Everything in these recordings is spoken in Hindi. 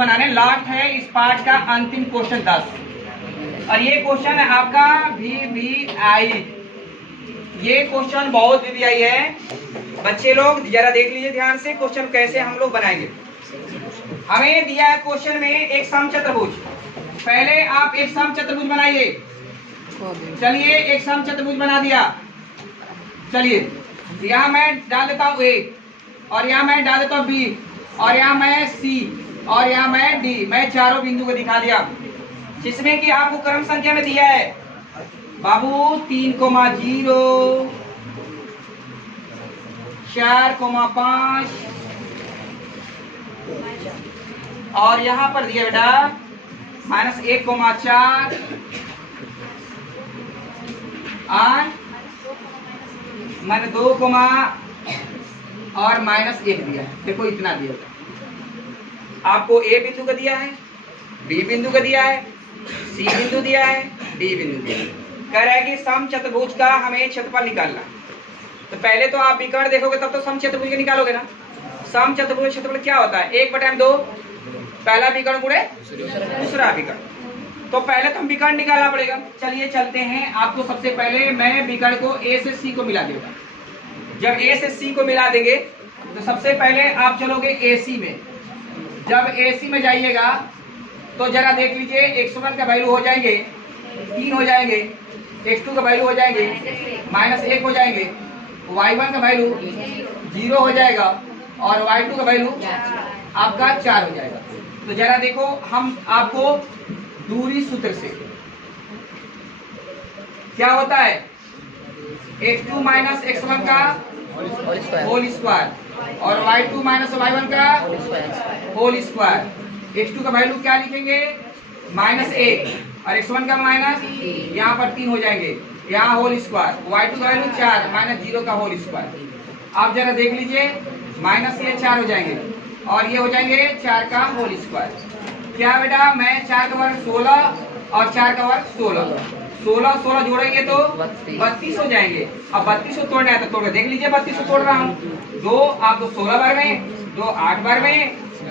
बनाने, लास्ट है इस पार्ट का अंतिम क्वेश्चन 10। और ये क्वेश्चन है आपका VVI। ये क्वेश्चन बहुत VVI है। बच्चे लोग जरा देख लीजिए ध्यान से क्वेश्चन कैसे हम लोग बनाएंगे। हमें दिया है क्वेश्चन में एक समचतुर्भुज। पहले आप एक समचतुर्भुज बनाइए। चलिए एक समचतुर्भुज बना दिया। चलिए यहाँ मैं डाल देता हूँ A, और यहाँ मैं डाल देता हूँ B, और यहाँ मैं C, और यहाँ मैं D। मैं चारों बिंदु को दिखा दिया, जिसमें कि आपको क्रम संख्या में दिया है बाबू 3,0, 4,5, और यहाँ पर दिया बेटा -1,4 और -2, और -1 दिया है। देखो इतना दिया है आपको। A बिंदु का दिया है, B बिंदु का दिया है, C बिंदु दिया है, D बिंदु दिया है। कह रहा है कि समचतुर्भुज का हमें क्षेत्रफल निकालना। तो पहले तो आप विकर्ण देखोगे तब तो समचतुर्भुज निकालोगे ना। समचतुर्भुज क्षेत्रफल क्या होता है? 1/2 पहला विकर्ण गुणे दूसरा विकर्ण। तो पहले तो हम विकर्ण निकालना पड़ेगा। चलिए चलते हैं। आपको सबसे पहले मैं विकर्ण को A से C को मिला दूंगा। जब A से C को मिला देंगे तो सबसे पहले आप चलोगे AC में। जब AC में जाइएगा तो जरा देख लीजिए x1 का वैल्यू हो जाएंगे 3 हो जाएंगे, x2 का वैल्यू हो जाएंगे -1 हो जाएंगे, y1 का वैल्यू 0 हो जाएगा, और y2 का वैल्यू आपका 4 हो जाएगा। तो जरा देखो हम आपको दूरी सूत्र से क्या होता है, x2 - x1 का होल स्क्वायर, और y2 - y1 का होल स्क्वायर। x2 का वैल्यू क्या लिखेंगे -1, और x1 का माइनस यहाँ पर 3 हो जाएंगे, यहाँ होल स्क्वायर। y2 का वैल्यू 4 -0 का होल स्क्वायर। आप जरा देख लीजिए ये 4 हो जाएंगे, और ये हो जाएंगे 4 का होल स्क्वायर। क्या बेटा, मैं 4 का वर्ग 16 और 4 का वर्ग 16, 16 जोड़ेंगे तो 32 हो जाएंगे। अब 32 को तोड़ना है तो तोड़ देख लीजिए। 32 को तोड़ रहा हूँ, 2 आपको 16 बार में, 2 8 बार में,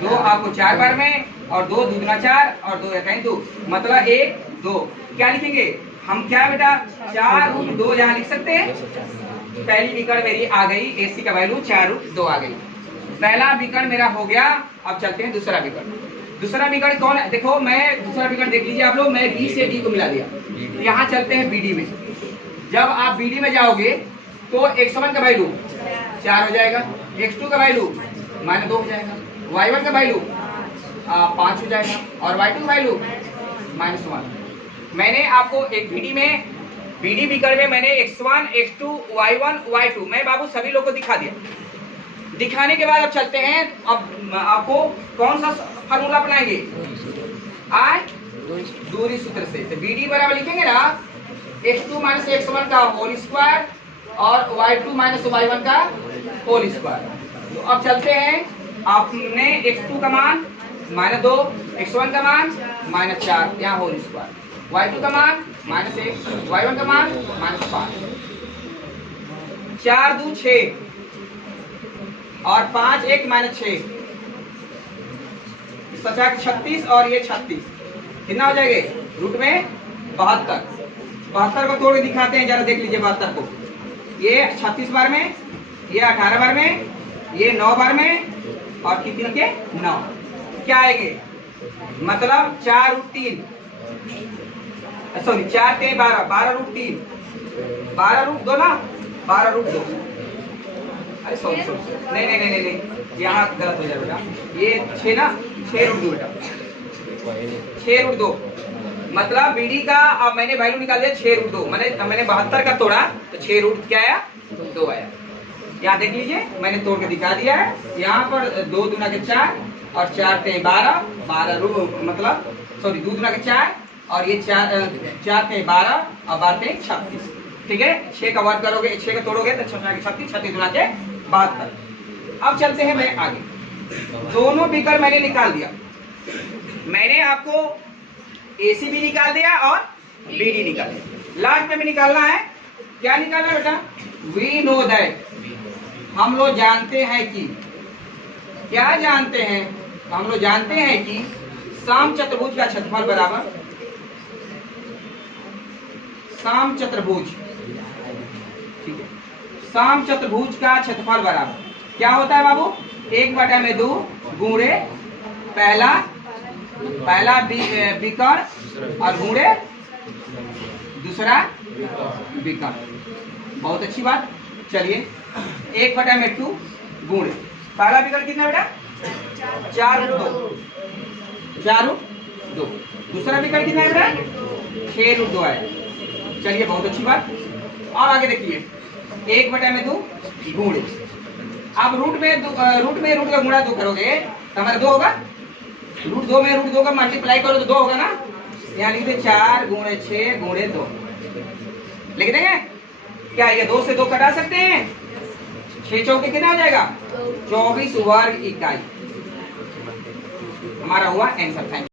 2 आपको 4 बार में, और 2 दूना 4, और 2 1 2, मतलब 1 2। क्या लिखेंगे हम? क्या बेटा 4√2 यहाँ लिख सकते हैं। पहली विकर्ण मेरी आ गई, AC का वैल्यू 4√2 आ गई। पहला विकर्ण मेरा हो गया। अब चलते हैं दूसरा विकर्ण। दूसरा विकर्ण कौन है? देखो मैं दूसरा विकर्ण देख लीजिए आप लोग। मैं B से D को मिला दिया। यहाँ चलते हैं BD में। जब आप BD में जाओगे तो x1 का वैल्यू 4 हो जाएगा, x2 का वैल्यू -2 हो जाएगा, y1 का वैल्यू 5 हो जाएगा, और y2 का वैल्यू -1। मैंने आपको एक BD विकर्ण में मैंने x1, x2, y1, y2 मैं बाबू सभी लोग को दिखा दिया। दिखाने के बाद अब चलते हैं। अब आपको कौन सा फार्मूला अपनाएंगे? दूरी सूत्र से। तो BD बराबर लिखेंगे ना x2 - x1 का होल स्क्वायर, और y2 - y1 का होल स्क्वायर। तो अब चलते हैं। आपने x2 का मान -2, x1 का मान -4, यहाँ होल स्क्वायर, y2 का मान -1, y1 का मान -5। 4 2 6, और 5 1 -6, 36, और ये 36 कितना हो जाएगा? रूट में 72। 72 को तोड़ के दिखाते हैं, जरा देख लीजिए 72 को। ये 36 बार में, ये 18 बार में, ये 9 बार में, और कितने के 9। क्या आएंगे? मतलब 4√3, सॉरी 4 3 12, 12√3, 12√2 ना, 12√2। अरे सॉरी नहीं, यहाँ गलत हो जाएगा बेटा। ये 6 ना, 6√2 बेटा, 6√2। मतलब BD का अब मैंने वैल्यू निकाल दिया 6√2। मैंने 72 का तोड़ा तो 6 क्या आया? 2 आया। यहाँ देख लीजिए मैंने तोड़ के दिखा दिया है। यहाँ पर 2 दूना के 4, और 4 3 12, 12 मतलब सॉरी 2 दूना के 4, और ये 4 3 12, और 12 3 36। ठीक है, 6 का वर्ग करोगे, 6 का तोड़ोगे तो 36, 36 दूना के 72। अब चलते हैं मैं आगे। दोनों विकर्ण मैंने निकाल दिया। मैंने आपको AC भी निकाल दिया और BD निकाल दिया। लास्ट में भी निकालना है। क्या निकालना है बेटा? वी नो दैट, हम लोग जानते हैं कि, क्या जानते हैं तो हम लोग जानते हैं कि सम चतुर्भुज का क्षेत्रफल बराबर सम चतुर्भुज, ठीक है, सम चतुर्भुज का क्षेत्रफल बराबर क्या होता है बाबू? 1/2 गुणे पहला विकर्ण और गुणे दूसरा विकर्ण। बहुत अच्छी बात। चलिए 1/2 गुणे पहला विकर्ण कितना बेटा? 4√2। दूसरा विकर्ण कितना है बेटा? 6√2 है। चलिए बहुत अच्छी बात। और आगे देखिए 1/2 गुणे, अब रूट में रूट का गुणा 2 करोगे तो हमारा 2 होगा। √2 में √2 का मल्टीप्लाई करो तो 2 होगा ना। यहाँ लिख दे 4 गुणे 6 गुणे 2 लिख देंगे। क्या ये 2 से 2 कटा सकते हैं? 6 चौके कितना हो जाएगा? 24 वर्ग इकाई। हमारा हुआ आंसर। Thank you.